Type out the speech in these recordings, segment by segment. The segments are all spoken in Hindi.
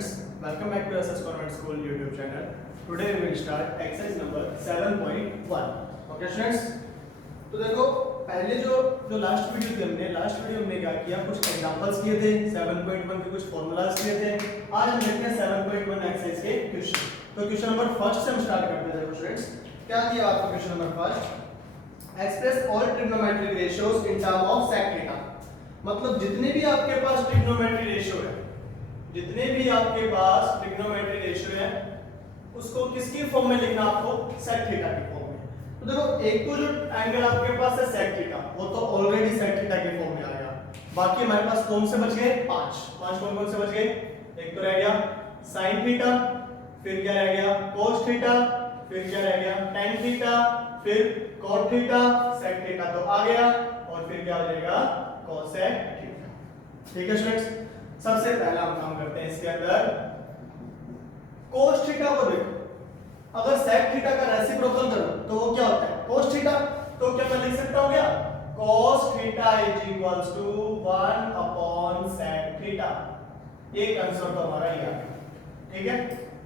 students, welcome back to SS Convent School YouTube channel. Today we will start exercise number 7.1. Okay students, तो देखो पहले जो लास्ट वीडियो हमने क्या किया, कुछ एग्जांपल्स किए थे, 7.1 के कुछ फॉर्मूलाज किए थे। आज हम देखते हैं 7.1 एक्सरसाइज के क्वेश्चन। तो क्वेश्चन नंबर फर्स्ट से हम स्टार्ट करते हैं स्टूडेंट्स। क्या दिया आपको question number first, express all trigonometric ratios in term of sec theta. मतलब जितने भी आपके पास ट्रिग्नोमेट्री रेशियो है, जितने भी आपके पास ट्रिग्नोमेट्री रेशियो है, उसको किसकी फॉर्म में लिखना आपको, sec थीटा की फॉर्म में। तो देखो एक तो जो एंगल आपके पास है sec थीटा, वो तो ऑलरेडी sec थीटा की फॉर्म में आ गया। बाकी हमारे पास कौन से बच गए, पांच कौन से बच गए। एक तो रह गया sin थीटा, फिर क्या रह गया cos थीटा, फिर क्या रह गया tan थीटा, फिर cot थीटा, sec थीटा तो आ गया, और फिर क्या हो जाएगा cosec थीटा। ठीक है स्टूडेंट्स, सबसे पहला हम काम करते हैं इसके अंदर cos थीटा को देखो। अगर sec थीटा का रेसिप्रोकल करो तो वो क्या होता है cos थीटा। तो क्या मैं लिख सकता हूं क्या, cos theta is equals to 1 upon sec theta. एक आंसर तो हमारा ये आ गया। ठीक है,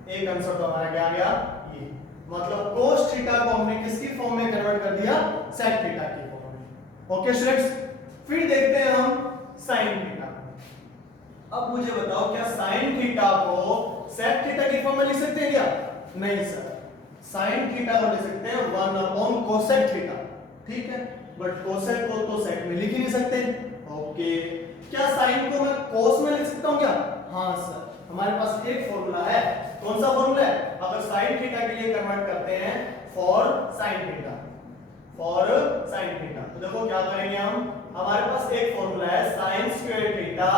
एक आंसर तो हमारा क्या आ गया, ये। मतलब cos थीटा को हमने किसकी फॉर्म में कन्वर्ट कर दिया, sec थीटा की फॉर्म में। ओके स्टूडेंट्स, फिर देखते हैं हम sin थीटा। अब मुझे बताओ क्या sin थीटा को sec थीटा की फॉर्म में लिख सकते हैं क्या, नहीं सर। sin थीटा को लिख सकते हैं 1 अपॉन cosec थीटा। ठीक है, बट cosec को तो sec में लिख ही नहीं सकते। ओके, क्या sin को मैं cos में लिख सकता हूं क्या, हां सर। हमारे पास एक फॉर्मूला है, कौन सा फॉर्मूला है, अगर sin थीटा के लिए कन्वर्ट करते हैं for sin theta, for sin theta. तो देखो क्या करेंगे हम, हमारे पास एक फॉर्मूला है sin square theta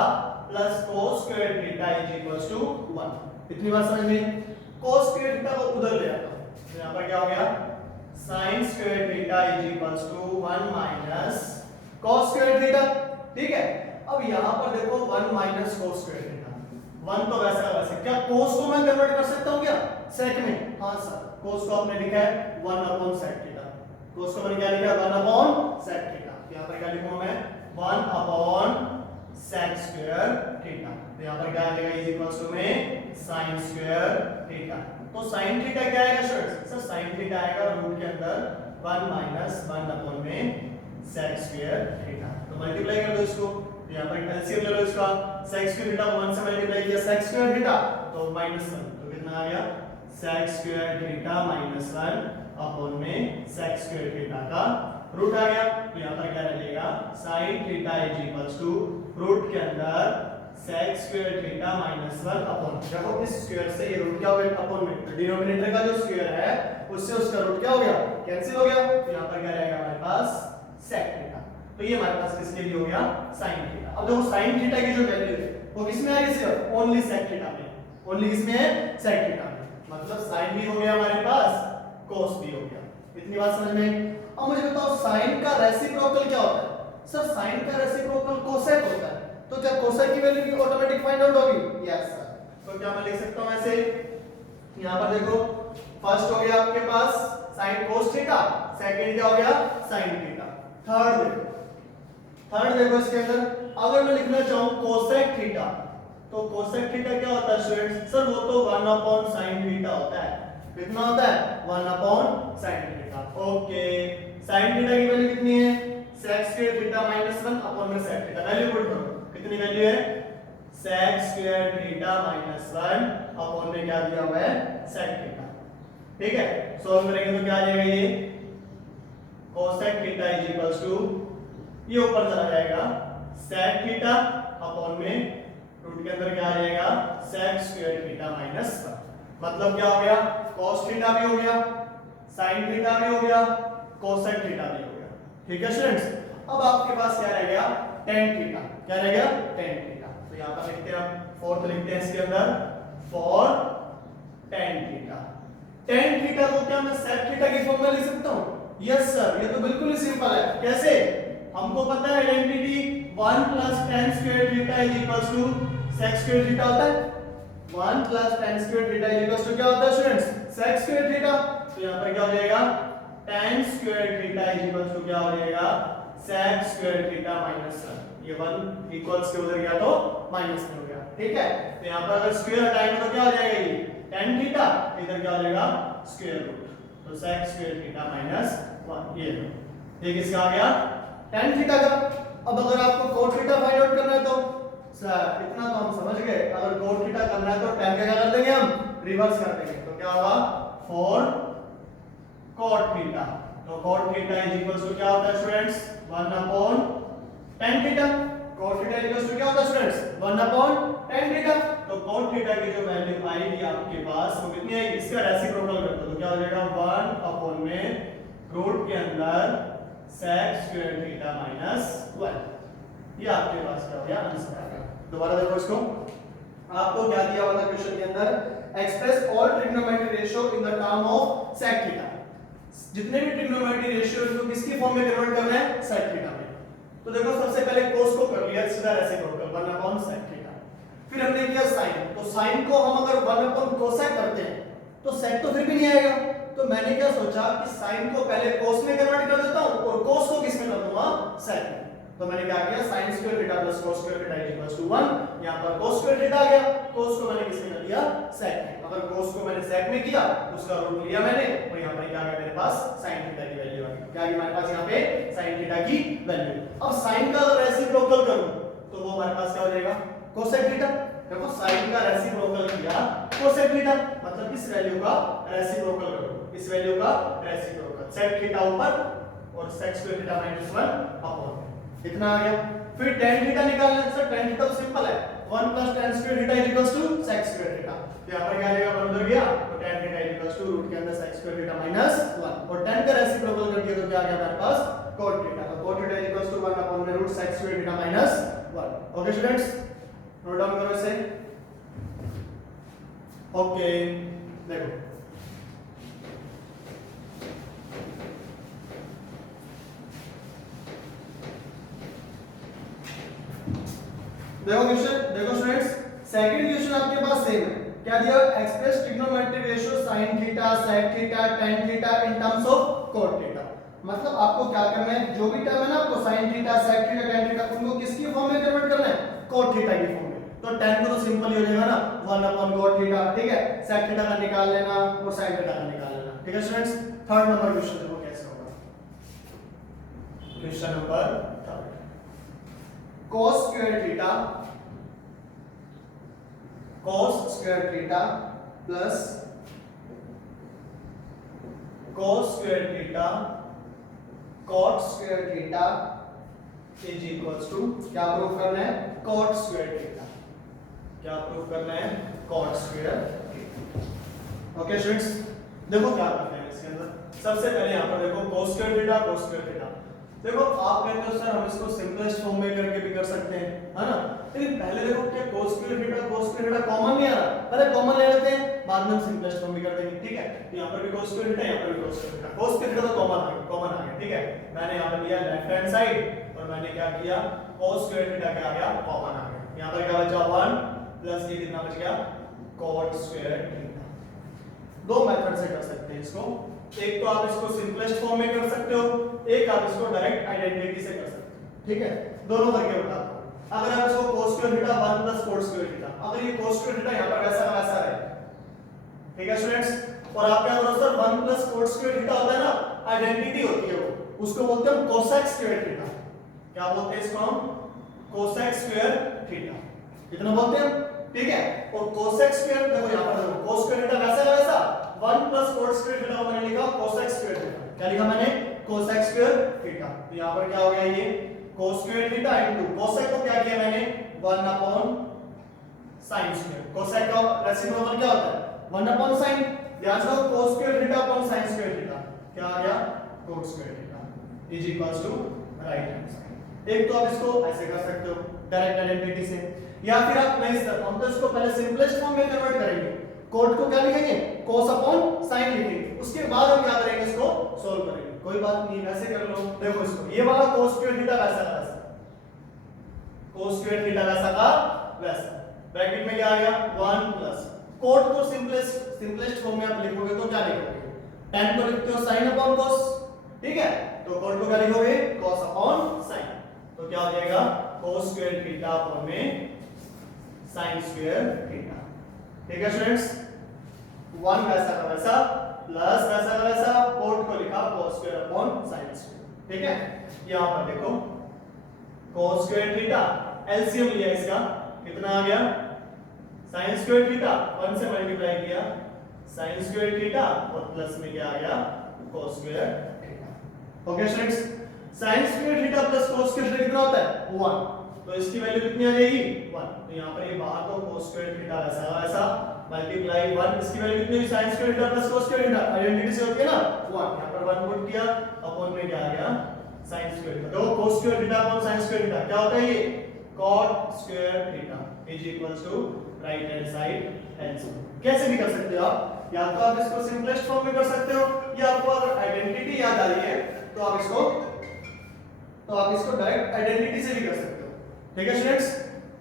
plus cos square theta is equals to 1। इतनी बात समझ में। cos स्क्वायर थीटा को उधर ले आता हूं, तो यहां पर क्या हो गया sin square theta is equals to 1 minus cos square theta. ठीक है, अब यहां पर देखो 1 माइनस cos स्क्वायर थीटा, 1 तो वैसा वैसे। क्या cos को मैं कन्वर्ट कर सकता हूं क्या sec में, हां सर। cos को आपने लिखा है 1 अपॉन sec थीटा। cos को मैंने क्या लिखा है 1 अपॉन sec थीटा। यहां पर क्या लिखूंगा मैं 1 अपॉन sec स्क्वायर थीटा। तो यहां पर क्या आ जाएगा इज इक्वल्स टू में sin स्क्वायर थीटा। तो sin थीटा क्या आएगा स्टूडेंट्स, सर sin थीटा आएगा रूट के अंदर 1 माइनस 1 अपॉन में sec स्क्वायर थीटा। तो मल्टीप्लाई कर दो इसको, तो यहां पर एलसीएम ले लो इसका। sec स्क्वायर थीटा को 1 से मल्टीप्लाई किया sec स्क्वायर थीटा तो -1, तो कितना आ गया sec स्क्वायर थीटा -1 अपॉन में sec स्क्वायर थीटा का रूट आ गया। तो यहां पर क्या रह जाएगा sin theta is equals to root के अंदर sec स्क्वायर थीटा -1 अपॉन, देखो इस स्क्वायर से ये रूट क्या हो गया अपॉन में, तो डिनोमिनेटर का जो स्क्वायर है उससे उसका रूट क्या हो गया, कैंसिल हो गया। तो यहां पर क्या रहेगा हमारे पास sec थीटा। तो ये हमारे पास किसके लिए हो गया, sin थीटा। अब देखो sin थीटा की जो वैल्यू है वो किसमें आ रही है, ओनली sec थीटा में, ओनली किसमें है sec थीटा में। मतलब sin भी हो गया हमारे पास, cos भी हो गया। इतनी बात समझ में। अब मुझे बताओ sin का रेसिप्रोकल क्या होता है, सर sin का रेसिप्रोकल cosec होता है। तो क्या cosec की वैल्यू की ऑटोमेटिक फाइंड आउट होगी, यस सर। तो क्या मैं लिख सकता हूं ऐसे, यहां पर देखो फर्स्ट हो गया आपके पास sin cos थीटा, सेकंड क्या हो गया sin थीटा, थर्ड देखो इसके अंदर अगर मैं लिखना चाहूं cosec थीटा, तो cosec थीटा क्या होता है स्टूडेंट्स, सर वो तो 1 अपॉन sin थीटा होता है। कितना होता है 1 upon sin theta. Okay, sin theta की वैल्यू कितनी है, sec स्क्वायर थीटा -1 अपॉन में sec थीटा। वैल्यू पुट करो, कितनी वैल्यू है sec स्क्वायर थीटा -1 अपॉन में क्या दिया हुआ है sec थीटा। ठीक है, सॉल्व करेंगे तो क्या आ जाएगा ये cosec theta is equals to, ये ऊपर चला जाएगा sec थीटा अपॉन में रूट के अंदर क्या आ जाएगा sec स्क्वायर थीटा -1। मतलब क्या हो गया cos थीटा भी हो गया, sin थीटा भी हो गया, cosec थीटा भी हो गया। ठीक है स्टूडेंट्स, अब आपके पास क्या रह गया tan थीटा। क्या रह गया tan थीटा। तो यहां पर लिखते हैं, फोर्थ लिखते हैं इसके अंदर for tan theta. tan theta को क्या मैं sec थीटा की फॉर्म में लिख सकता हूं, यस सर। ये तो बिल्कुल ही सिंपल है। कैसे, हमको पता है identity 1 plus tan square theta is equals to sec square theta होता है। 1 plus tan square theta is equals to क्या होता है स्टूडेंट्स, sec स्क्वायर थीटा। तो यहां पर क्या हो जाएगा tan square theta is equals to क्या हो जाएगा sec स्क्वायर थीटा -1। ये 1 इक्वल्स के उधर गया तो माइनस में हो गया। ठीक है। तो यहाँ पर अगर स्क्वायर हटाएंगे तो क्या हो जाएगा, ये tan थीटा, इधर क्या हो जाएगा स्क्वायर रूट, तो sec स्क्वायर थीटा माइनस 1, ये किसका आ गया tan थीटा का। अब अगर आपको cot थीटा फाइंड आउट करना है तो इतना तो हम समझ गए, अगर cot थीटा करना है तो tan का क्या कर देंगे, हम रिवर्स कर देंगे, तो क्या होगा 4 cot थीटा, तो cot theta is equals to क्या होता है students 1 upon tan theta, cot theta equals to क्या होता है स्टूडेंट्स 1 अपॉन tan थीटा, तो cot थीटा की जो वैल्यू आएगी आपके पास वो कितनी आएगी, इसका रेसिप्रोकल कर दो, तो क्या हो जाएगा 1 अपॉन में रूट के अंदर sec स्क्वायर थीटा माइनस 1, ये आपके पास क्या हो गया आंसर आ गया। दोबारा देखो इसको, आपको क्या दिया हुआ था क्वेश्चन के अंदर, express all trigonometry ratio in the term of sec theta, जितने भी ट्रिग्नोमेट्री रेशियो इनको किसकी फॉर्म में कन्वर्ट करना है, sec थीटा में। तो देखो सबसे पहले cos को कर लिया सीधा रेसिप्रोकल 1 अपॉन sec थीटा, फिर हमने किया sin, तो sin को हम अगर 1 अपॉन cosec करते हैं तो sec तो फिर भी नहीं आएगा, तो मैंने क्या सोचा कि sin को पहले cos में कन्वर्ट कर देता हूं और cos को किस में कर दूंगा, sec में। तो मैंने क्या किया sin square theta plus cos square theta equals to 1, यहां पर cos स्क्वायर थीटा आ गया, cos को मैंने किस में कर दिया, sec में। अगर cos को मैंने sec में किया उसका रूट लिया मैंने, और यहां पर क्या आ गया मेरे पास sin थीटा की वैल्यू आ गई, क्या आ गई हमारे पास यहां पे sin थीटा की वैल्यू। अब sin का अगर रेसिप्रोकल करूं तो वो हमारे पास क्या हो जाएगा cosec थीटा, देखो sin का रेसिप्रोकल किया cosec थीटा, मतलब इस वैल्यू का रेसिप्रोकल करो, इस वैल्यू का रेसिप्रोकल sec थीटा ऊपर और sec square theta minus 1 upon, इतना आ गया। फिर tan थीटा निकालना है सर, tan थीटा तो सिंपल है 1 plus tan square theta is equals to sec square theta, तो यहां पर क्या आ जाएगा 1 उधर गया, तो tan theta is equals to root के अंदर sec स्क्वायर थीटा माइनस 1, और tan का रेसिप्रोकल कर दिया तो क्या आ गया हमारे पास cot थीटा, तो cot theta is equals to 1 upon में root sec square theta minus 1। Okay students, note down करो इसे। ओके देखो क्वेश्चन, देखो स्टूडेंट्स सेकंड क्वेश्चन आपके पास सेम है, क्या दिया, express trigonometric ratio sin theta sec theta tan theta in terms of cot theta, मतलब आपको क्या करना है, जो भी टर्म है ना आपको sin theta sec theta tan theta उनको किसकी फॉर्म में कन्वर्ट करना है, cot थीटा की फॉर्म में। तो tan को तो सिंपल ही हो जाएगा ना 1 अपॉन cot थीटा, ठीक है, sec थीटा का निकाल लेना और sin थीटा का निकाल लेना, ठीक है स्टूडेंट्स। थर्ड नंबर क्वेश्चन देखो कैसे होगा, question number 3, cos square theta plus cos square theta cot square theta is equals to क्या प्रूव करना है, cot स्क्वायर थीटा, क्या प्रूव करना है, cot square theta. Okay students, देखो क्या करते हैं इसके अंदर, सबसे पहले यहां पर देखो cos square theta cos square theta, देखो आप कहते हो सर हम इसको सिंपलेस्ट फॉर्म में करके भी कर सकते हैं, है ना, लेकिन पहले देखो क्या cos स्क्वायर थीटा कॉमन नहीं आ रहा, पहले कॉमन ले लेते हैं, बाद में हम सिंपलेस्ट फॉर्म भी कर देंगे, ठीक है। तो यहां पर भी cos स्क्वायर थीटा, यहां पर भी cos square theta, cos square theta तो कॉमन आ गया, ठीक है। मैंने यहां पर लिया लेफ्ट हैंड साइड और मैंने क्या किया cos स्क्वायर थीटा क्या आ गया, कॉमन आ गया, यहां पर क्या बचा 1 प्लस ये कितना बच गया cot स्क्वायर थीटा। दो मेथड से कर सकते हैं इसको, एक तो आप इसको सिंपलेस्ट फॉर्म में कर सकते हो, एक आप इसको डायरेक्ट आइडेंटिटी से कर सकते हो, ठीक है। दोनों करके बताता हूं, अगर आप इसको cos square theta 1 plus cot square theta, अगर ये cos स्क्वायर थीटा यहां पर वैसा का वैसा रहे, ठीक है स्टूडेंट्स, और आप क्या करो sir 1 plus cot square theta होता है ना, आइडेंटिटी होती है वो, उसको बोलते हैं हम cosec स्क्वायर थीटा, क्या बोलते हैं इसको हम cosec स्क्वायर थीटा, इतना बोलते हैं, ठीक है। और cosec स्क्वायर देखो यहां पर देखो cos स्क्वायर थीटा वैसा का वैसा 1 प्लस cot स्क्वायर थीटा को मैंने लिखा cosec स्क्वायर थीटा, क्या लिखा मैंने cosec स्क्वायर थीटा, तो यहां पर क्या हो गया ये cos square theta into cosec को क्या किया मैंने 1 अपॉन sin स्क्वायर, cosec का रेसिप्रोकल क्या होता है 1 अपॉन sin, ध्यान से cos square theta upon sin square theta क्या आ गया cot square theta is equals to right hand side. एक तो आप इसको ऐसे कर सकते हो डायरेक्ट आइडेंटिटी से, या फिर आप नहीं सर हम तो इसको पहले सिंपलेस्ट फॉर्म में कन्वर्ट करेंगे, cot को क्या लिखेंगे cos अपॉन sin लिखेंगे, उसके बाद हम क्या करेंगे इसको सॉल्व करेंगे, कोई बात नहीं वैसे कर लो। देखो इसको ये वाला cos स्क्वायर थीटा वैसा का वैसा, cos स्क्वायर थीटा वैसा का वैसा, ब्रैकेट में क्या आ गया 1 प्लस cot को सिंपलेस्ट फॉर्म में आप लिखोगे तो क्या लिखोगे, tan को लिखते हो sin अपॉन cos, ठीक है, तो cot को क्या लिखोगे cos अपॉन sin, तो क्या हो जाएगा cos स्क्वायर थीटा अपॉन में साइन स्क्वायर थीटा। ठीक है स्टूडेंट्स, 1 वैसा का वैसा प्लस वैसा का वैसा, कोट को लिखा cos square upon sin square. ठीक है, यहां पर देखो cos स्क्वायर थीटा, एलसीएम लिया इसका, कितना आ गया sin स्क्वायर थीटा, 1 से मल्टीप्लाई किया sin स्क्वायर थीटा और प्लस में क्या आ गया cos square theta. Okay students, sin square theta plus cos square theta कितना होता है 1, तो इसकी वैल्यू कितनी आ जाएगी 1। तो यहां पर ये बाहर तो cos स्क्वायर थीटा वैसा वैसा मल्टीप्लाई 1, इसकी वैल्यू कितनी हुई sin square theta plus cos square theta, identity से होती है ना 1, यहां पर 1 पुट किया अपॉन में क्या आ गया sin स्क्वायर थीटा। तो cos square theta upon sin square theta क्या होता है, ये cot square theta is equals to right hand side LCM. कैसे भी कर सकते हो आप, या तो आप इसको सिंपलेस्ट फॉर्म में कर सकते हो, या आपको अगर आइडेंटिटी याद आ रही है तो आप इसको डायरेक्ट आइडेंटिटी से भी कर सकते हो। ठीक है स्टूडेंट्स,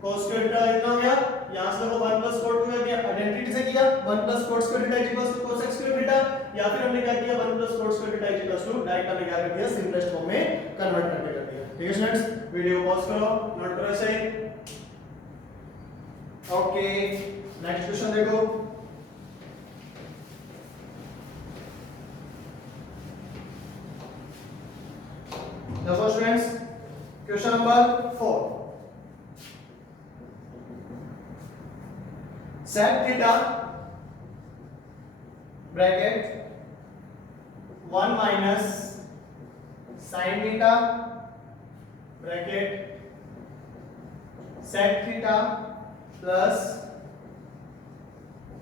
cos स्क्वायर थीटा इतना हो गया, यहां से देखो 1 प्लस cot हो गया, आइडेंटिटी से किया 1 plus cot square theta is equals to cos square theta, या फिर हमने क्या किया 1 plus cot square theta is equals to direct हमने क्या कर दिया सिंपलेस्ट फॉर्म में कन्वर्ट करके कर दिया। ठीक है स्टूडेंट्स, वीडियो पॉज करो, नोट करो इसे। ओके, नेक्स्ट क्वेश्चन देखो। देखो students, question number 4, sec theta bracket 1 minus sin theta bracket sec theta plus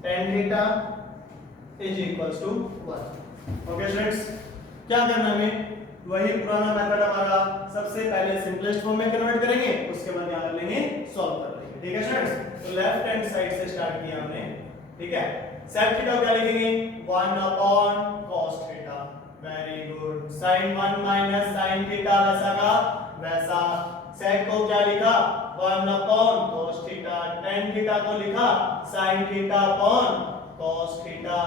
tan theta is equals to 1। Okay students, क्या करना है हमें, वही पुराना मेथड हमारा, सबसे पहले सिंपलेस्ट फॉर्म में कन्वर्ट करेंगे, उसके बाद क्या कर लेंगे सॉल्व कर लेंगे। ठीक है स्टूडेंट्स, तो लेफ्ट हैंड साइड से स्टार्ट किया हमने। ठीक है, sec थीटा क्या लिखेंगे 1 upon cos theta, very good. sin 1 minus sin theta वैसा का वैसा, sec को क्या लिखा 1 upon cos theta, tan theta को लिखा sin theta upon cos theta.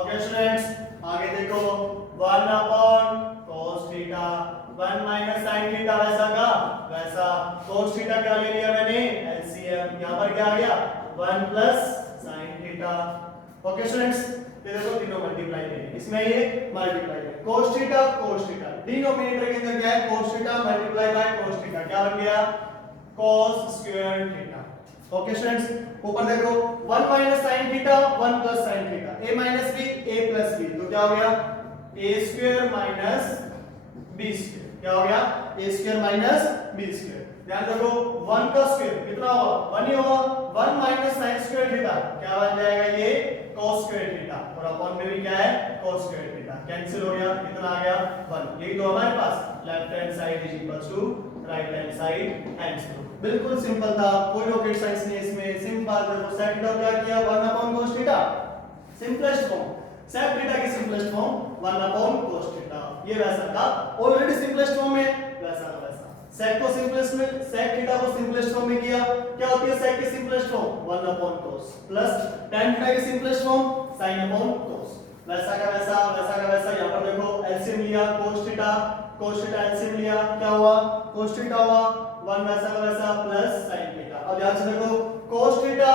Okay students, आगे देखो 1 upon cos theta, 1 minus sin theta वैसा का वैसा, cos थीटा क्या ले लिया मैंने एलसीएम, यहां पर क्या आ गया 1 plus sin theta. Okay students, ये देखो तीनों मल्टीप्लाई है, इसमें ये मल्टीप्लाई है, cos थीटा डिनोमिनेटर के अंदर क्या है cos theta multiply by cos theta, क्या बन गया cos square theta. Okay students, ऊपर देखो 1 minus sin theta 1 plus sin theta, a minus b a plus b, तो क्या हो गया a square minus b square, क्या हो गया a square minus b square. ध्यान रखो 1 का स्क्वायर कितना होगा 1 ही होगा, 1 माइनस sin स्क्वायर थीटा क्या बन जाएगा ये cos स्क्वायर थीटा, और अपॉन में भी क्या है cos स्क्वायर थीटा, कैंसिल हो गया, कितना आ गया 1। यही तो हमारे पास left hand side is equals to right hand side answer. बिल्कुल सिंपल था, कोई रॉकेट साइंस नहीं इसमें, सिंपल। देखो sec थीटा क्या किया 1 upon cos theta, simplest form, sec theta की simplest form 1 upon cos theta, ये वैसा था ऑलरेडी सिंपलेस्ट फॉर्म में, वैसा का वैसा। sec को सिंपलेस्ट में, sec थीटा को सिंपलेस्ट फॉर्म में किया, क्या होती है sec की simplest form 1 upon cos plus tan theta की simplest form sin upon cos, वैसा का वैसा वैसा का वैसा। यहां पर देखो एलसीएम लिया cos थीटा एलसीएम लिया, क्या हुआ cos थीटा हुआ 1 वैसा का वैसा प्लस sin थीटा। अब ध्यान से देखो cos थीटा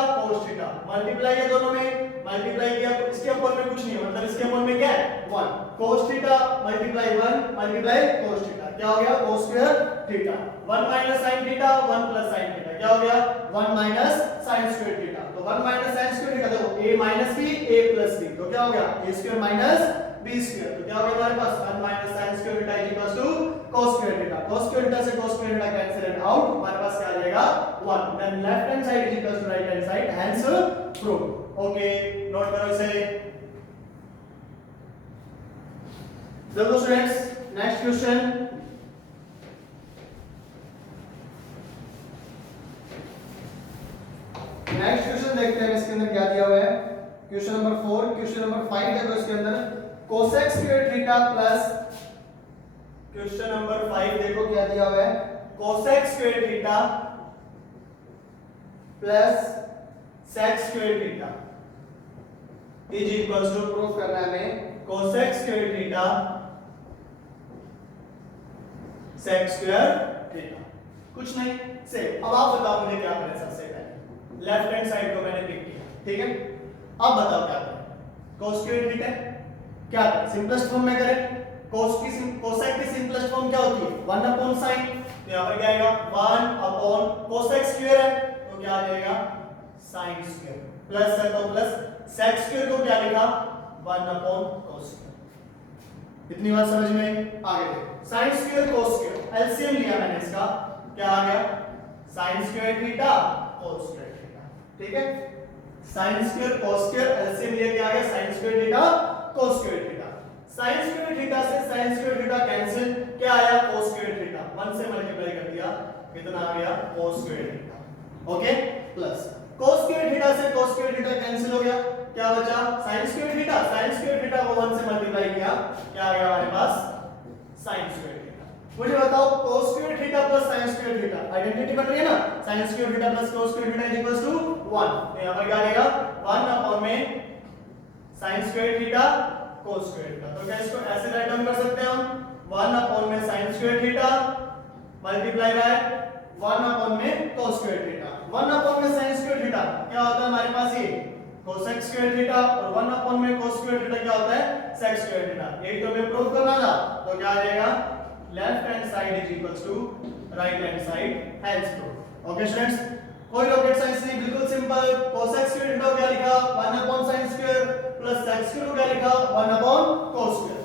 मल्टीप्लाई है दोनों में, मल्टीप्लाई किया तो इसके अपॉन में कुछ नहीं है, मतलब इसके अपॉन में क्या है 1, cos theta multiply 1 multiply cos theta, क्या हो गया cos square theta, 1 minus sin theta 1 plus sin theta, क्या हो गया 1 माइनस sin स्क्वायर थीटा। तो 1 माइनस sin स्क्वायर थीटा देखो a minus b a plus b, तो क्या हो गया a square minus b square, तो क्या हो गया हमारे पास 1 minus sin square theta is equals to cos square theta, cos square theta से cos square theta cancel out, हमारे पास क्या आ जाएगा 1, then left hand side is equals to right hand side, hence prove. Okay, note करो इसे। देखो students, next question, next question देखते हैं इसके अंदर क्या दिया हुआ है। क्वेश्चन नंबर 4, क्वेश्चन नंबर 5 देखो इसके अंदर cosec square theta plus, question number 5 देखो क्या दिया हुआ है cosec square theta plus sec square theta is equals to, prove करना है हमें cosec square theta sec square theta, कुछ नहीं सेम। अब आप बताओ मुझे क्या करना है सबसे पहले, लेफ्ट हैंड साइड को मैंने पिक किया, ठीक है। अब बताओ क्या करें, cos स्क्वायर थीटा क्या करें, सिंपलेस्ट फॉर्म में करें। कोसेक की सिंपलेस्ट फॉर्म क्या होती है, 1 अपॉन साइन, तो यहां पर क्या आएगा 1 अपॉन कोसेक स्क्वायर है तो क्या आ जाएगा साइन स्क्वायर, प्लस है तो प्लस, सेक स्क्वायर को क्या लिखा 1 अपॉन कोस स्क्वायर। इतनी बात समझ में आ गई। Sine square cos square LCM लिया मैंने इसका, क्या आ गया sign square theta cos square theta, ठीक है। Sine square cos square LCM लिया, क्या आ गया sign square theta cos square theta. Sign square theta से साइन स्क्वायर थीटा कैंसिल, क्या आया कोस स्क्वायर थीटा, 1 से मल्टीप्लाई कर दिया, कितना आ गया cos square theta, okay. Plus cos square theta से कोस स्क्वायर थीटा कैंसिल हो गया, क्या बचा sign square theta, sign square theta को 1 से मल्टीप्लाई किया, क्या आ गया हमारे पास साइन स्क्वायर थीटा। मुझे बताओ cos square theta plus sin square theta identity बन रही है ना, sin square theta plus cos square theta equals to 1, तो यहां पर क्या आएगा 1 अपॉन में sin square theta cos square theta. तो क्या इसको ऐसे राइट डाउन कर सकते हैं हम 1 अपॉन में sin square theta multiply by 1 upon में cos स्क्वायर थीटा। 1 अपॉन में sin स्क्वायर थीटा क्या होता है हमारे पास ये cosec स्क्वायर थीटा, और 1 अपॉन में cos स्क्वायर थीटा क्या होता है sec स्क्वायर थीटा। यही तो हमें प्रूव करना था, तो क्या आ जाएगा left hand side is equals to right hand side, hence prove. Okay students, कोई रॉकेट साइंस नहीं, बिल्कुल सिंपल। cosec स्क्वायर थीटा क्या लिखा 1 upon sin square plus sec square क्या लिखा 1 अपॉन cos स्क्वायर।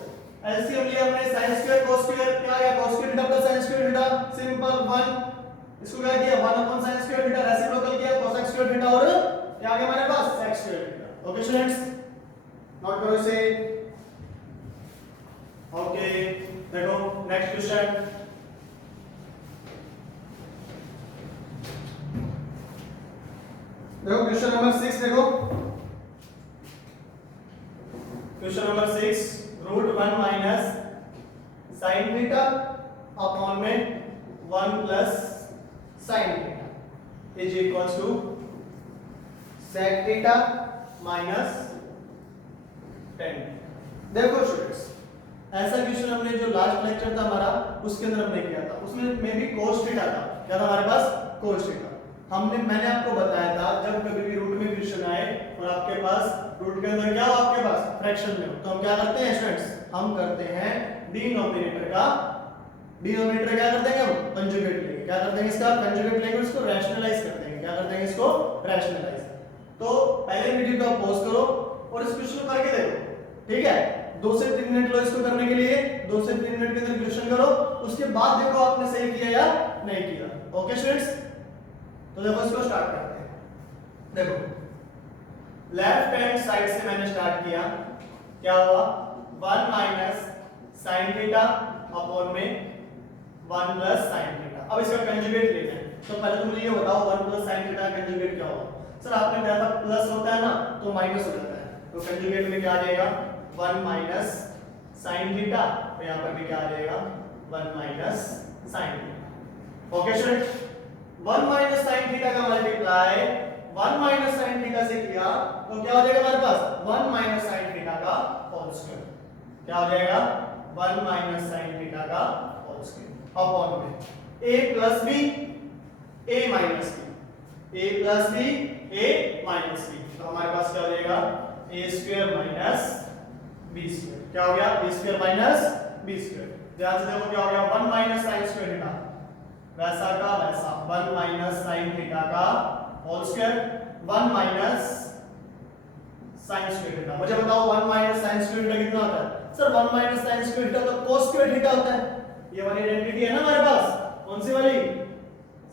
एलसीएम लिया हमने sin स्क्वायर cos स्क्वायर, क्या आया cos square theta plus sin square theta, simple 1, इसको क्या किया 1 upon sin square theta reciprocal किया cosec स्क्वायर थीटा, और क्या आ गया हमारे पास sec square theta. Okay students, note करो इसे। ओके देखो नेक्स्ट क्वेश्चन, देखो क्वेश्चन नंबर 6, देखो question number 6, root 1 minus sine theta upon में 1 plus sine theta is equals to sec theta minus ten. देखो स्टूडेंट्स, ऐसा क्वेश्चन हमने जो लास्ट लेक्चर था हमारा उसके अंदर हमने किया था, उसमें में भी cos थीटा था, क्या था हमारे पास cos थीटा। मैंने आपको बताया था जब कभी भी रूट में क्वेश्चन आए और आपके पास रूट के अंदर क्या हो आपके पास फ्रैक्शन में हो, तो हम क्या करते हैं स्टूडेंट्स, हम करते हैं डिनोमिनेटर क्या करते हैं हम कंजुगेट लेंगे, क्या करते हैं इसका कंजुगेट लेंगे, उसको रैशनलाइज कर देंगे, क्या कर देंगे इसको रैशनलाइज। तो पहले वीडियो को पॉज करो और इस क्वेश्चन को करके देखो, ठीक है। 2 से 3 मिनट लो इसको करने के लिए, 2 से 3 मिनट के अंदर क्वेश्चन करो, उसके बाद देखो आपने सही किया या नहीं किया। ओके स्टूडेंट्स, तो देखो इसको स्टार्ट करते हैं। देखो लेफ्ट हैंड साइड से मैंने स्टार्ट किया, क्या हुआ 1 माइनस साइन थीटा अपॉन में 1 प्लस साइन थीटा। अब इसका कंजुगेट लेते हैं, तो पहले तुम मुझे ये बताओ 1 प्लस साइन थीटा का कंजुगेट क्या होगा। सर आपने कहा था प्लस होता है ना तो माइनस हो जाता है, तो कंजुगेट में क्या आ जाएगा 1 माइनस साइन थीटा, तो यहां पर भी क्या आ जाएगा 1 minus sine theta. Okay student, 1 minus sine theta का मल्टीप्लाई 1 माइनस साइन थीटा से किया तो क्या हो जाएगा हमारे पास 1 माइनस साइन थीटा का होल स्क्वायर, क्या हो जाएगा 1 माइनस साइन थीटा का होल स्क्वायर अपॉन में a plus b a minus b, a plus b a minus b, तो हमारे पास क्या हो जाएगा a square minus b square, क्या हो गया a square minus b square. ध्यान से देखो क्या हो गया 1 माइनस साइन स्क्वायर थीटा वैसा का वैसा 1 माइनस साइन थीटा का whole square 1 minus sine square theta. मुझे बताओ 1 माइनस साइन स्क्वायर थीटा कितना होता है। Sir 1 minus sine square theta तो cos स्क्वायर थीटा होता है, ये वाली आइडेंटिटी है ना हमारे पास, कौन सी वाली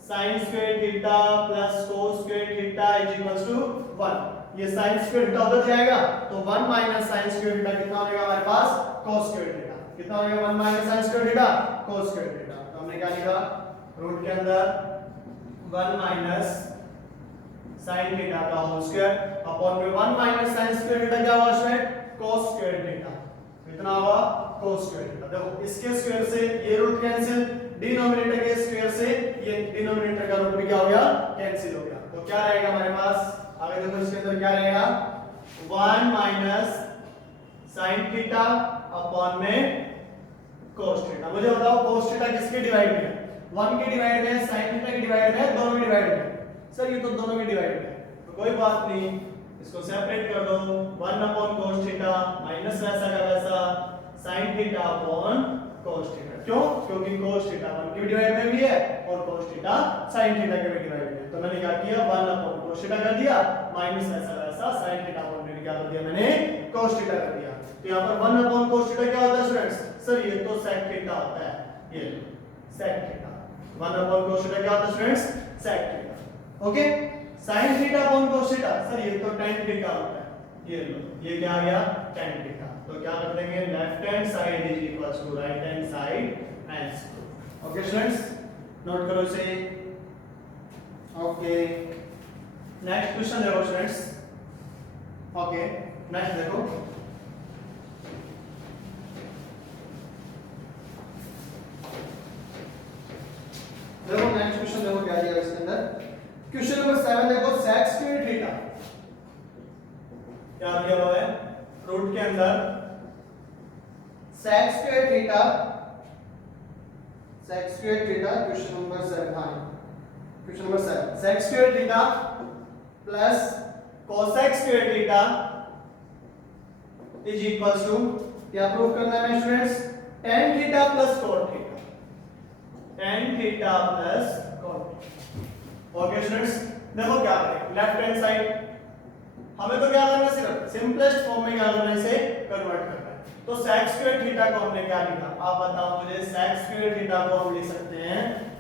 sine square theta plus cos square theta is equals to 1। ये साइन स्क्वायर थीटा उधर जाएगा तो 1 माइनस साइन स्क्वायर थीटा कितना हो जाएगा हमारे पास cos स्क्वायर थीटा, कितना हो जाएगा 1 minus sine square theta cos square theta. तो हमने क्या लिखा रूट के अंदर 1 माइनस साइन थीटा का होल स्क्वायर अपॉन में 1 माइनस साइन स्क्वायर थीटा क्या हुआ स्टूडेंट cos स्क्वायर थीटा, कितना हुआ cos स्क्वायर थीटा। देखो इसके स्क्वायर से ये रूट कैंसिल, डिनोमिनेटर के स्क्वायर से ये डिनोमिनेटर का रूट भी क्या हो गया कैंसिल हो गया, तो क्या रहेगा हमारे पास आगे देखो इसके अंदर क्या रहेगा 1 माइनस साइन थीटा अपॉन में cos थीटा। मुझे बताओ cos थीटा किसके डिवाइड में है 1 के डिवाइड में है, sin थीटा के डिवाइड में है, दोनों के डिवाइड में है। सर ये तो दोनों की डिवाइड है, तो कोई बात नहीं, इसको सेपरेट कर दो। 1 अपॉन cos थीटा माइनस वैसा का वैसा sin theta upon cos theta. क्यों? क्योंकि cos थीटा 1 की डिवाइड में भी है और cos थीटा sin थीटा के भी डिवाइड में है। तो मैंने क्या किया, 1 अपॉन cos थीटा कर दिया माइनस वैसा वैसा sin थीटा अपॉन क्या कर दिया मैंने, cos थीटा कर दिया। तो यहाँ पर 1 अपॉन cos थीटा क्या होता है स्टूडेंट्स? सर ये तो sec थीटा होता है, ये sec theta. 1 upon cos theta क्या होता है students? sec theta. Okay, sin theta upon cos theta, sir ये तो tan थीटा होता है, ये लो, ये क्या आ गया, tan थीटा। तो क्या कर देंगे, left hand side is equals to right hand side and square. Okay students, note करो इसे। ओके, नेक्स्ट क्वेश्चन देखो स्टूडेंट्स। ओके, नेक्स्ट देखो, नेक्स्ट क्वेश्चन देखो क्या दिया इसके अंदर। क्वेश्चन नंबर 7 देखो, sec स्क्वायर थीटा क्या दिया हुआ है, रूट के अंदर sec square theta, sec square theta question number 7, हाँ question number 7, sec square theta plus cosec square theta is equals to, क्या प्रूव करना है students, tan theta plus cot theta, tan theta plus cot। Okay students, देखो क्या करें, लेफ्ट हैंड साइड हमें तो क्या करना है, सिर्फ सिंपलेस्ट फॉर्म में क्या करना है, इसे कन्वर्ट करना है। तो sec स्क्वायर थीटा को हमने क्या लिखा, आप बताओ मुझे, sec स्क्वायर थीटा को हम लिख सकते हैं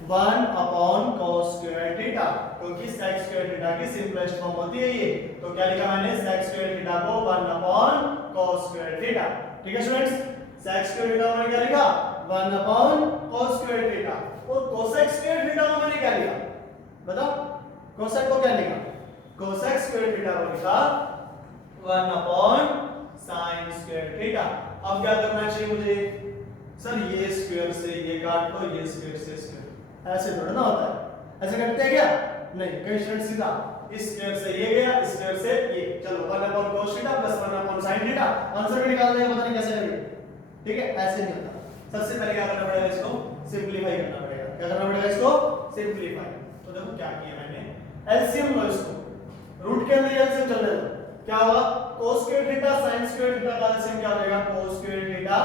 1 अपॉन cos स्क्वायर थीटा, क्योंकि sec स्क्वायर थीटा की सिंपलेस्ट फॉर्म होती है ये। तो क्या लिखा मैंने, sec स्क्वायर थीटा को 1 अपॉन cos स्क्वायर थीटा। ठीक है स्टूडेंट्स, sec स्क्वायर थीटा मैंने क्या लिखा, 1 अपॉन cos स्क्वायर थीटा। और cosec स्क्वायर थीटा को मैंने क्या लिखा, बताओ, cosec को क्या लिखा, cosec स्क्वायर थीटा को लिखा 1 अपॉन sin स्क्वायर थीटा। अब क्या करना चाहिए मुझे, सर ये स्क्वायर से ये काट दो, ये स्क्वायर से स्क्वायर, ऐसे थोड़ा ना होता है, ऐसे करते हैं क्या, नहीं, कई स्टूडेंट सीधा इस स्क्वायर से ये गया, इस स्क्वायर से ये, चलो 1 upon cos theta plus 1 upon sin theta, answer भी निकाल देंगे, पता नहीं कैसे करेंगे। ठीक है, ऐसे नहीं होता, सबसे पहले क्या करना पड़ेगा, इसको सिंपलीफाई करना पड़ेगा। क्या करना पड़ेगा, इसको सिंपलीफाई। तो देखो क्या किया मैंने, एलसीएम लो इसको, रूट के अंदर एलसीएम चल रहा है, क्या होगा, cos square theta sin square theta का एलसीएम क्या हो जाएगा, cos square theta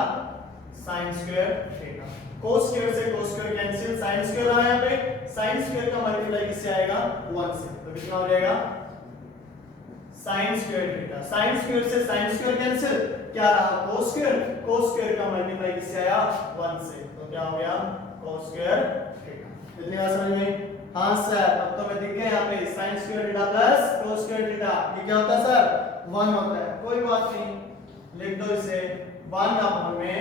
sin square theta. cos square से cos square cancel, sin square आ यहाँ पे, sin स्क्वायर का मल्टीप्लाई किससे आएगा, 1 से, तो कितना हो जाएगा, sin square theta. sin square से sin स्क्वायर कैंसिल, क्या रहा, cos स्क्वायर, cos स्क्वायर का मल्टीप्लाई किससे आया, 1 से, तो क्या हो गया, cos स्क्वायर थीटा। इतनी बात समझ में, हाँ सर, अब तो मैं दिख गया यहाँ पे sin square theta plus cos square theta, ये क्या होता है सर, 1 होता है। कोई बात नहीं, लिख दो इसे 1 अपॉन में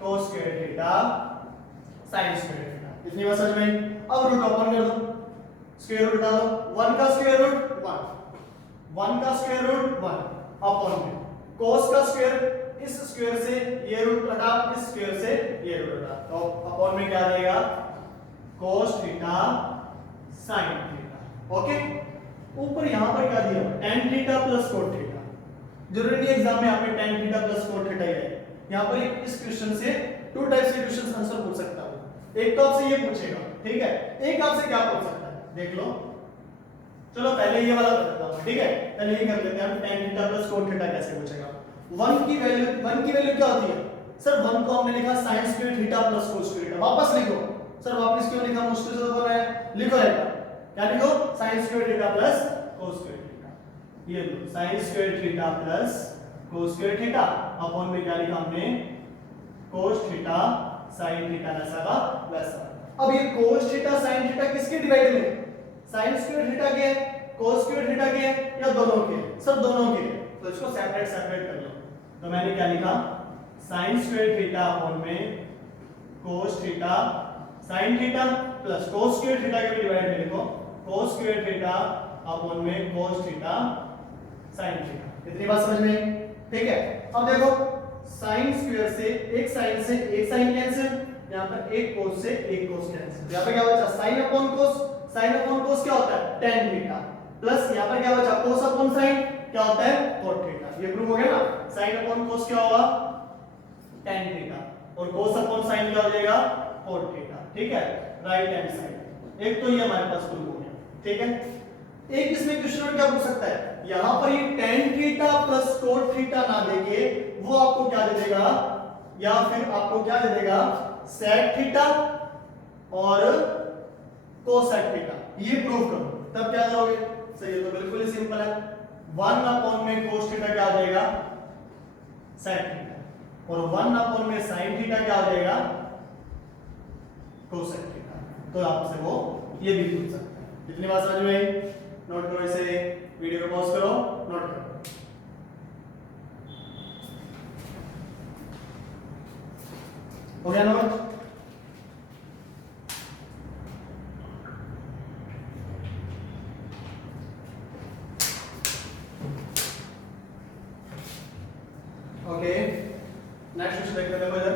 cos square theta sin square theta. इतनी बात समझ में। अब रूट ओपन कर दो, स्क्वायर रूट डालो, 1 का स्क्वायर रूट 1, 1 का स्क्वायर रूट 1 अपॉन में cos का स्क्वायर, इस स्क्वायर से ये रूट हटा, इस स्क्वायर से ये रूट हटा, तो अपॉन में क्या देगा, cos theta sin theta. Okay, ऊपर यहां पर क्या दिया, tan theta plus cot theta. जरूरी नहीं एग्जाम में आपने tan theta plus cot theta ही है, यहां पर इस क्वेश्चन से 2 टाइप्स के क्वेश्चन आंसर पूछ सकता हूं। एक तो आपसे ये पूछेगा, ठीक है, एक आपसे क्या पूछ सकता है, देख लो। चलो पहले ये वाला कर देता हूं, ठीक है, पहले ये कर लेते हैं, tan theta plus cot theta कैसे पूछेगा। 1 की वैल्यू क्या होती है, सर 1 को हमने लिखा sin square theta plus cos square theta. वापस लिखो, सर वापस क्यों लिखा, मुश्किल से तो बोल रहा है, लिखो एक बार, क्या लिखो, sin square theta plus cos square theta. ये लो, sin square theta plus cos square theta upon में क्या लिखा हमने, cos थीटा sin थीटा वैसा का वैसा। अब ये cos थीटा sin थीटा किसके डिवाइड में, sin स्क्वायर थीटा के, cos स्क्वायर थीटा के, या दोनों के, सर दोनों के, तो इसको सेपरेट सेपरेट कर लो। तो मैंने क्या लिखा, sin स्क्वायर थीटा अपॉन में cos theta sin theta plus cos square theta के डिवाइड में लिखो, cos स्क्वायर थीटा अपॉन में cos थीटा sin थीटा। इतनी बात समझ में, ठीक है। अब देखो, sin स्क्वायर से एक sin कैंसिल, यहां पर एक cos से एक cos कैंसिल, यहां पे क्या बचा, sin upon cos, sin upon cos क्या होता है, tan थीटा, प्लस यहां पर क्या बचा, cos अपॉन sin क्या होता है, cot थीटा। ये प्रूव हो गया ना, sin अपॉन cos क्या होगा, tan थीटा, और cos अपॉन sin क्या हो जाएगा, cot थीटा। ठीक है, राइट हैंड साइड, एक तो ये हमारे पास प्रूव हो गया। ठीक है। एक इसमें क्वेश्चन में क्या पूछ सकता है, यहां पर ये tan theta plus cot theta ना देके वो आपको क्या दे देगा, या फिर आपको क्या दे देगा, sec थीटा और cosec थीटा, ये प्रूव करो। तब क्या करोगे, सही है, तो बिल्कुल ही सिंपल है, 1 अपॉन में cos थीटा क्या आ जाएगा, sec थीटा, और 1 अपॉन में sin थीटा क्या आ जाएगा, cosec थीटा। तो आपसे वो ये भी पूछ सकता है। कितनी बात समझ में आई, नोट करो इसे, वीडियो को पॉज करो, नोट करो। हो गया नोट? ओके, नेक्स्ट क्वेश्चन देखते हैं इधर।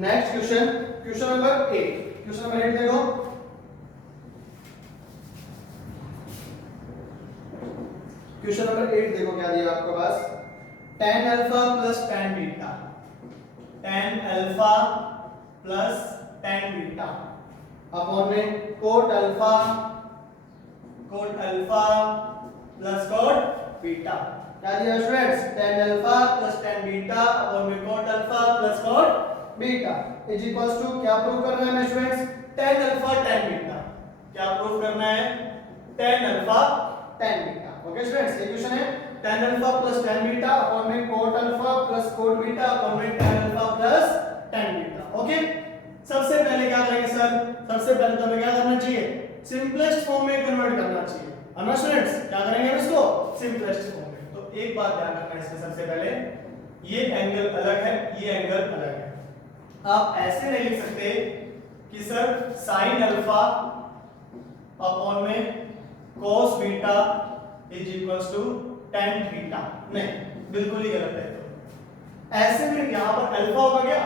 Next question, question number 8, question number 8 देखो। क्वेश्चन नंबर 8 देखो क्या दिया आपके पास, tan alpha plus tan beta, tan alpha plus tan beta upon में cot alpha plus cot beta. क्या दिया students, tan alpha plus tan beta upon में cot alpha plus cot beta is equals to, क्या प्रूव करना है हमें students, tan alpha tan beta. क्या प्रूव करना है, tan alpha tan beta. Okay students, ये क्वेश्चन है tan alpha plus tan beta upon में cot alpha plus cot beta upon में tan alpha plus tan beta. Okay, सबसे पहले क्या करेंगे सर, सबसे पहले तो हमें क्या करना चाहिए, सिंपलेस्ट फॉर्म में कन्वर्ट करना चाहिए, है ना स्टूडेंट्स। क्या करेंगे हम इसको, सिंपलेस्ट फॉर्म में। तो एक बात ध्यान रखना है इसमें, सबसे पहले ये एंगल अलग है, ये एंगल अलग है। आप ऐसे नहीं लिख सकते कि सर sin अल्फा अपॉन में cos beta is equals to tan theta, नहीं, बिल्कुल ही गलत है। तो ऐसे में यहां पर अल्फा होगा क्या,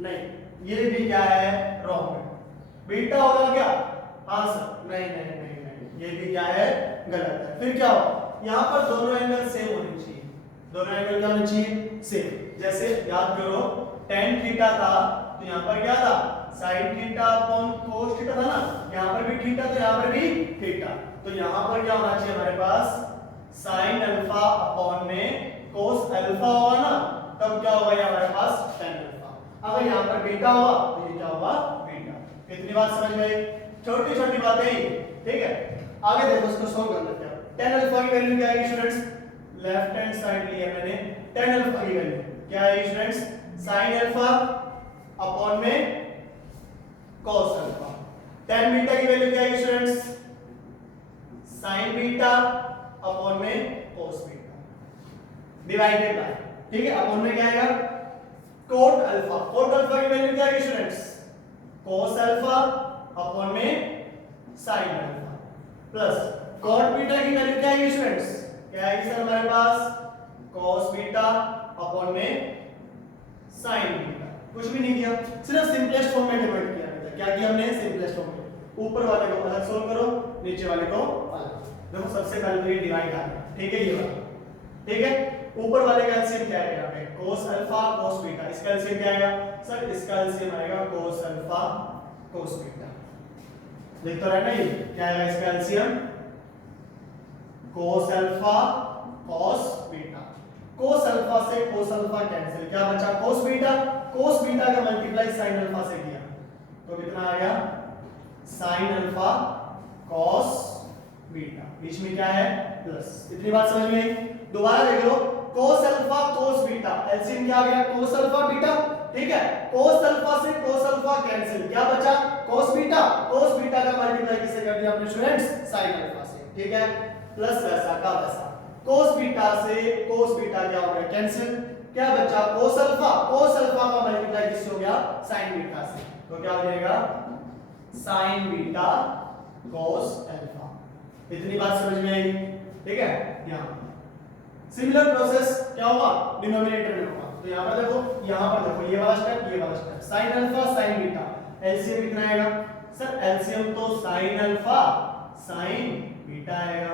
नहीं, ये भी क्या है, रॉन्ग है। बीटा होगा क्या, हाँ सर, नहीं नहीं नहीं नहीं, ये भी क्या है, गलत है। फिर क्या होगा, यहां पर दोनों एंगल सेम होने चाहिए, दोनों एंगल क्या होने चाहिए, सेम। जैसे याद करो tan थीटा था, तो यहां पर क्या था, sin theta upon cos theta था ना, यहां पर भी थीटा, तो यहां पर भी थीटा। तो यहां पर क्या होना चाहिए हमारे पास, sin अल्फा अपॉन में cos अल्फा होगा ना, तब क्या होगा ये हमारे पास tan अल्फा। अगर यहां पर बीटा हुआ तो ये क्या होगा, बीटा। इतनी बात समझ में आई, छोटी छोटी बातें ही, ठीक है। आगे देखो, इसको सॉल्व कर लेते हैं। tan अल्फा की वैल्यू क्या आएगी स्टूडेंट्स, लेफ्ट हैंड साइड लिया मैंने, tan अल्फा की वैल्यू क्या है स्टूडेंट्स, sin अल्फा अपॉन में cos अल्फा। tan बीटा की वैल्यू क्या है स्टूडेंट्स, sin बीटा अपॉन में cos बीटा डिवाइडेड बाय, ठीक है, अपॉन में क्या आएगा, cot अल्फा। cot अल्फा की वैल्यू क्या है स्टूडेंट्स, cos अल्फा अपॉन में sin alpha plus cot beta की वैल्यू क्या है स्टूडेंट्स, क्या आएगी सर हमारे पास, cos बीटा अपॉन में sin बीटा। कुछ भी नहीं किया, सिर्फ सिंपलेस्ट फॉर्म में कन्वर्ट किया। क्या किया हमने, सिंपलेस्ट फॉर्म में, ऊपर वाले को अलग सोल्व करो, नीचे वाले को अलग। देखो सबसे पहले तो ये डिवाइड आ गया, ठीक है, ये वाला, ठीक है। ऊपर वाले का एलसीएम क्या है यहाँ पे, cos अल्फा cos बीटा, इसका एलसीएम क्या आएगा सर, इसका एलसीएम आएगा cos अल्फा cos बीटा। लिख तो रहे ना, ये क्या आएगा इसका LCM, cos alpha cos beta. cos alpha से cos अल्फा कैंसिल, क्या बचा cos बीटा, cos बीटा का मल्टीप्लाई sin अल्फा से किया तो कितना आ गया, sin अल्फा cos बीटा, बीच में क्या है प्लस। इतनी बात समझ में आई। दोबारा देख लो, cos alpha cos beta, LCM क्या आ गया, cos अल्फा बीटा, ठीक है। cos अल्फा से cos अल्फा कैंसिल, क्या बचा cos बीटा, cos बीटा का मल्टीप्लाई किससे कर दिया आपने स्टूडेंट्स, sin अल्फा से, ठीक है, प्लस वैसा का वैसा। cos बीटा से cos बीटा क्या हो गया कैंसिल, क्या बचा cos अल्फा का मल्टीप्लाई किससे हो गया, sin बीटा से, तो क्या हो जाएगा sin बीटा cos अल्फा। इतनी बात समझ में आई, ठीक है। यहां सिमिलर प्रोसेस क्या होगा, डिनोमिनेटर में होगा। तो यहां पर देखो, यहां पर देखो, ये वाला स्टेप, ये वाला step, sin alpha sin beta, LCM कितना आएगा सर, एलसीएम तो sin अल्फा sin बीटा आएगा।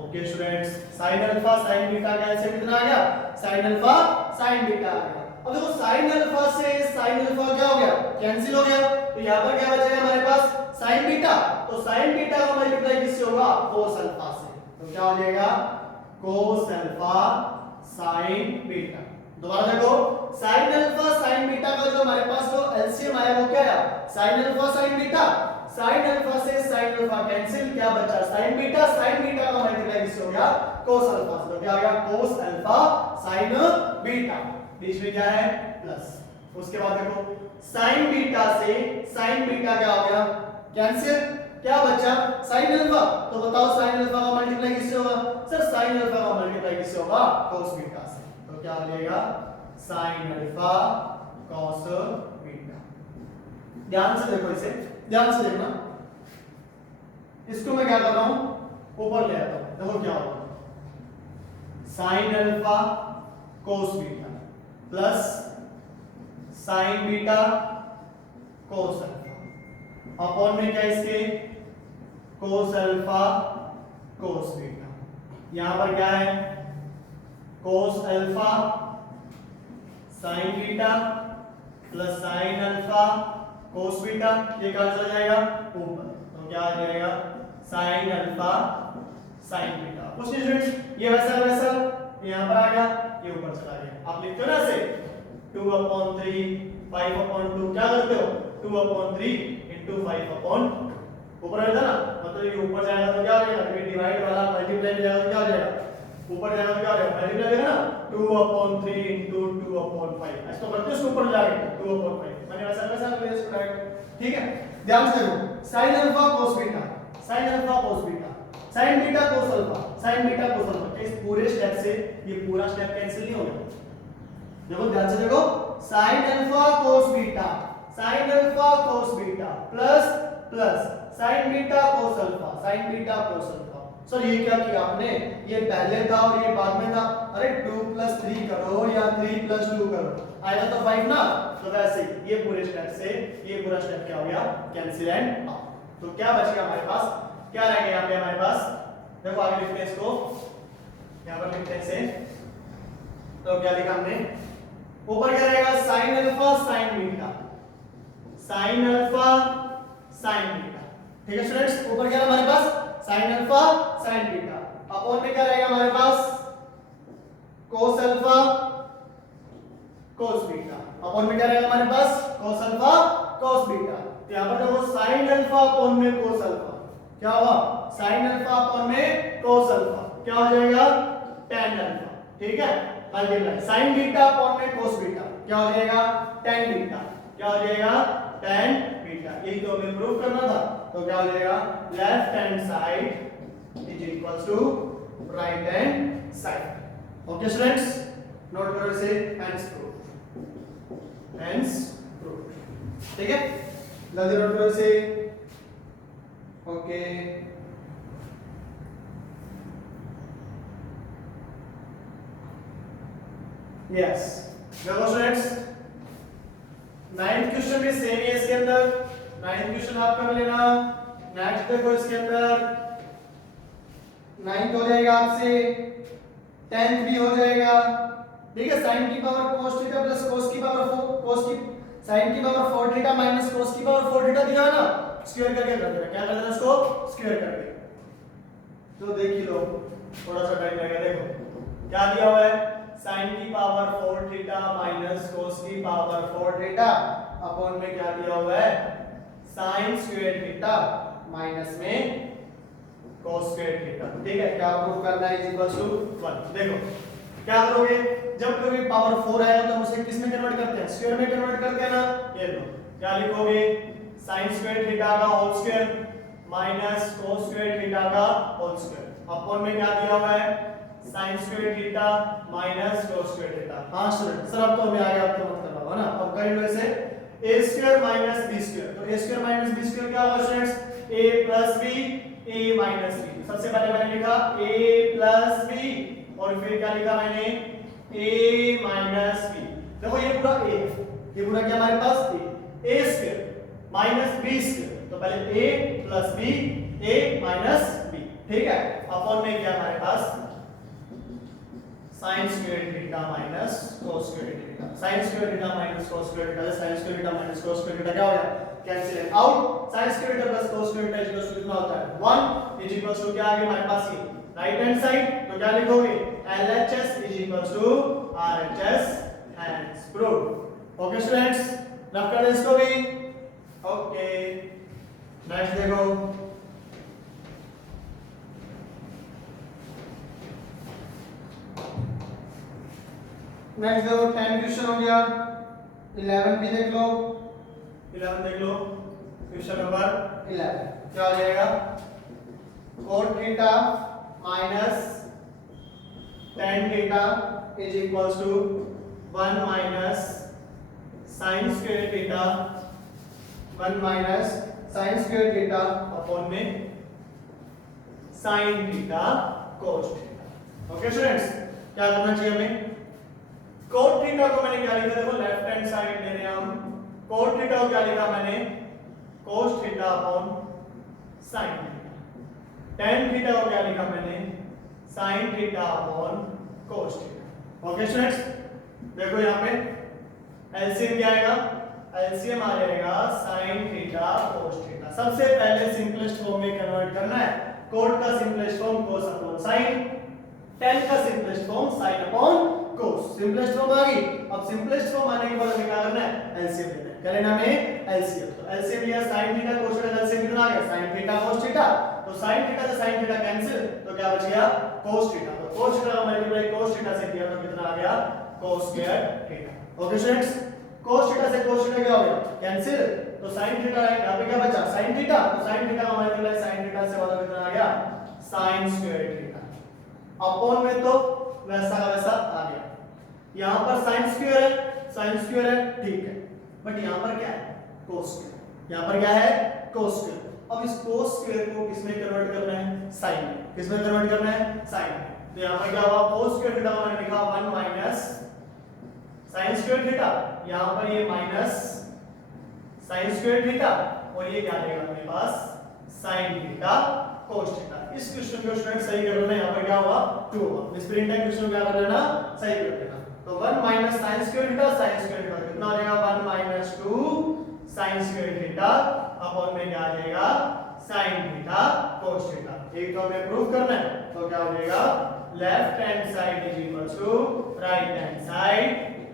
Okay students, sin alpha sin beta का एलसीएम कितना आ गया, sin अल्फा sin बीटा आ गया। अब देखो sin अल्फा से sin अल्फा क्या हो गया, कैंसिल हो गया, तो यहाँ पर क्या बचेगा हमारे पास sin बीटा, तो sin बीटा का मल्टीप्लाई किससे होगा, cos अल्फा से, तो क्या हो जाएगा cos अल्फा sin बीटा। दोबारा देखो sin अल्फा sin बीटा का जो हमारे पास जो एलसीएम आया वो क्या आया, sin alpha sin beta, sin alpha से sin अल्फा कैंसिल, क्या बचा sin बीटा, sin बीटा का मल्टीप्लाई किससे हो गया cos अल्फा से, तो क्या आ गया cos अल्फा sin बीटा, बीच में क्या है प्लस। उसके बाद देखो sin बीटा से sin बीटा क्या हो गया कैंसिल, क्या बचा sin अल्फा, तो बताओ sin अल्फा का मल्टीप्लाई किससे होगा, सर sin अल्फा का मल्टीप्लाई किससे होगा cos बीटा से, तो क्या हो जाएगा sin अल्फा cos बीटा। ध्यान से देखो इसे, ध्यान से देखना, इसको मैं क्या कर रहा हूं ऊपर ले आता हूं, देखो क्या होगा sin alpha cos beta plus sin beta cos alpha upon में क्या इसके cos अल्फा cos बीटा, यहां पर क्या है cos alpha sin beta plus sin alpha cos beta, ये कहां चला जाएगा ऊपर, तो क्या आ जाएगा sin अल्फा sin बीटा। कुछ नहीं स्टूडेंट्स, ये वैसा वैसा यहां पर आ गया, ये ऊपर चला गया, आप लिखते हो ना ऐसे 2/3 5/2, क्या करते हो 2/3 into 5/2, ऊपर रहता ना, मतलब ये ऊपर जाएगा तो क्या हो जाएगा, ये डिवाइड वाला मल्टीप्लाई में जाएगा तो क्या हो जाएगा, ऊपर जाएगा तो क्या हो जाएगा मल्टीप्लाई देगा ना, 2/3 into 2/5, ऐसे तो करते हो, इसको ऊपर जाएगा 2/5, मैंने वैसा वैसा कर दिया इसको डायरेक्ट, ठीक है। ध्यान से देखो sin alpha cos beta, sin alpha cos beta, sin beta cos alpha, sin beta cos alpha, इस पूरे स्टेप से ये पूरा स्टेप कैंसिल नहीं होगा, देखो ध्यान से देखो sin alpha cos beta, sin alpha cos beta plus plus sin beta cos alpha, sin beta cos alpha. Sir ये क्या किया आपने, ये पहले था और ये बाद में था, अरे 2 + 3 करो या 3 + 2 करो, आएगा तो 5 ना, तो वैसे ये पूरे स्टेप से ये पूरा स्टेप क्या हो गया कैंसिल एंड आउट, तो क्या बचेगा हमारे पास, क्या रहेगा यहाँ पे हमारे पास, देखो आगे लिखते हैं इसको, यहाँ पर लिखते हैं इसे, तो क्या लिखा हमने, ऊपर क्या रहेगा sin alpha sin beta, sin alpha sin beta, ठीक है स्टूडेंट्स, ऊपर क्या है हमारे पास sin alpha sin beta, upon में क्या रहेगा हमारे पास cos alpha cos beta, upon में क्या रहेगा हमारे पास cos अल्फा cos बीटा, तो यहां पर देखो sin अल्फा अपॉन में cos अल्फा, क्या हुआ sin अल्फा अपॉन में cos अल्फा, क्या हो जाएगा tan अल्फा, ठीक है, मल्टीप्लाई sin बीटा अपॉन में cos बीटा, क्या हो जाएगा tan बीटा, क्या हो जाएगा tan बीटा, यही तो हमें प्रूव करना था, तो क्या हो जाएगा left hand side is equals to right hand side. Okay students, note करो इसे, हैंस प्रूफ, हैंस प्रूफ, ठीक है, जल्दी नोट करो इसे। ओके यस, देखो स्टूडेंट्स 9th क्वेश्चन भी सेम है इसके अंदर, 9th क्वेश्चन आप कर लेना, नेक्स्ट देखो इसके अंदर 9th हो जाएगा आपसे, 10th भी हो जाएगा, ठीक है, sin की power cos theta plus cos की पावर cos की sin की पावर 4 थीटा माइनस cos की पावर 4 थीटा दिया है ना, स्क्वायर करके कर देना, क्या कर देना इसको स्क्वायर करके, तो देख ही लो थोड़ा सा टाइम लगेगा, देखो क्या दिया हुआ है sin की पावर 4 थीटा माइनस cos की पावर 4 थीटा अपॉन में क्या दिया हुआ है sin स्क्वायर थीटा माइनस में cos स्क्वायर थीटा, ठीक है, क्या प्रूव करना है इज इक्वल्स टू 1। देखो क्या करोगे, जब कभी पावर 4 आएगा तो हम उसे किस में कन्वर्ट करते हैं, स्क्वायर में कन्वर्ट करते हैं ना, ये लो क्या लिखोगे sin स्क्वायर थीटा का whole square minus cos square theta का होल स्क्वायर, अपॉन में क्या दिया हुआ है sin square theta minus cos square theta. हां स्टूडेंट, सर अब तो हमें आगे आपको मत करना होगा ना, अब कर लो इसे a square minus b square, तो a square minus b square क्या होगा students, a plus b a minus b, सबसे पहले मैंने लिखा a प्लस b और फिर क्या लिखा मैंने a माइनस b, देखो ये पूरा a, ये पूरा क्या हमारे पास a square minus b square, तो पहले a plus b a minus b, ठीक है, अपॉन में क्या हमारे पास sin square theta minus cos square theta, sin square theta minus cos square theta, sin square theta minus cos square theta क्या हो गया, cancel out. sin square theta plus cos square theta equals to कितना होता है 1 इज इक्वल्स टू क्या आ गया हमारे पास ये राइट हैंड साइड, तो क्या लिखोगे LHS is equals to RHS hence prove. Okay students, rough कर दे इसको भी। ओके नेक्स्ट देखो, नेक्स्ट देखो 10 क्वेश्चन हो गया, 11 भी देख लो, 11 देख लो। क्वेश्चन नंबर 11 क्या हो जाएगा, cot theta minus tan theta is equals to 1 minus sin square theta, 1 minus sin square theta upon में sin theta cos theta. Okay students, क्या करना चाहिए हमें, cot थीटा को मैंने क्या लिखा, देखो लेफ्ट हैंड साइड ले रहे हैं हम, cot थीटा को क्या लिखा मैंने cos theta upon sin theta, tan theta को क्या लिखा मैंने sin theta upon cos theta. Okay students, देखो यहाँ पे एलसीएम क्या आएगा, एलसीएम आ जाएगा sin थीटा cos थीटा। सबसे पहले सिंपलेस्ट फॉर्म में कन्वर्ट करना है, cot का simplest form cos upon sin, tan का simplest form sin upon cos। Simplest form आ गई, अब सिंपलेस्ट फॉर्म आने के बाद हमें क्या करना है, एलसीएम लेना है। क्या लेना हमें, एलसीएम। तो एलसीएम लिया sin theta cos theta, LCM कितना आ गया sin थीटा cos थीटा, तो sin थीटा से sin थीटा कैंसिल, तो क्या बच गया cos थीटा, तो cos थीटा का मल्टीप्लाई cos थीटा से किया तो कितना आ गया cos square theta. Okay students, cos theta से cos थीटा क्या हो गया कैंसिल, तो sin थीटा यहां पे क्या बचा sin थीटा, तो sin थीटा का मल्टीप्लाई sin थीटा से वाला कितना आ गया sin स्क्वायर थीटा, अपॉन में तो वैसा का वैसा आ गया। यहां पर sin स्क्वायर है ठीक है, बट यहां पर क्या है cos स्क्वायर, यहां पर क्या है cos स्क्वायर। अब इस cos स्क्वायर को किसमें कन्वर्ट करना है, sin में, किसमें कन्वर्ट करना है sin में। तो यहां पर क्या हुआ cos स्क्वायर थीटा मैंने लिखा 1 माइनस sin स्क्वायर थीटा, यहां पर ये माइनस sin स्क्वायर थीटा, और ये क्या रहेगा अपने पास sin थीटा cos थीटा। इस क्वेश्चन को स्टूडेंट सही कर लेना, यहां पर क्या हुआ 2 होगा, इस प्रिंट टाइम क्वेश्चन को क्या कर लेना सही कर लेना। तो 1 माइनस sin स्क्वायर थीटा कितना हो जाएगा 1 minus 2 sin square theta upon में क्या आ जाएगा sin थीटा cos थीटा। एक तो हमें प्रूव करना है, तो क्या हो जाएगा left hand side is equals to right hand side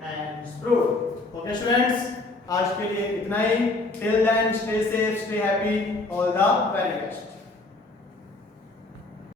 and prove. Okay students, आज के लिए इतना ही। Till then stay safe, stay happy, all the very best.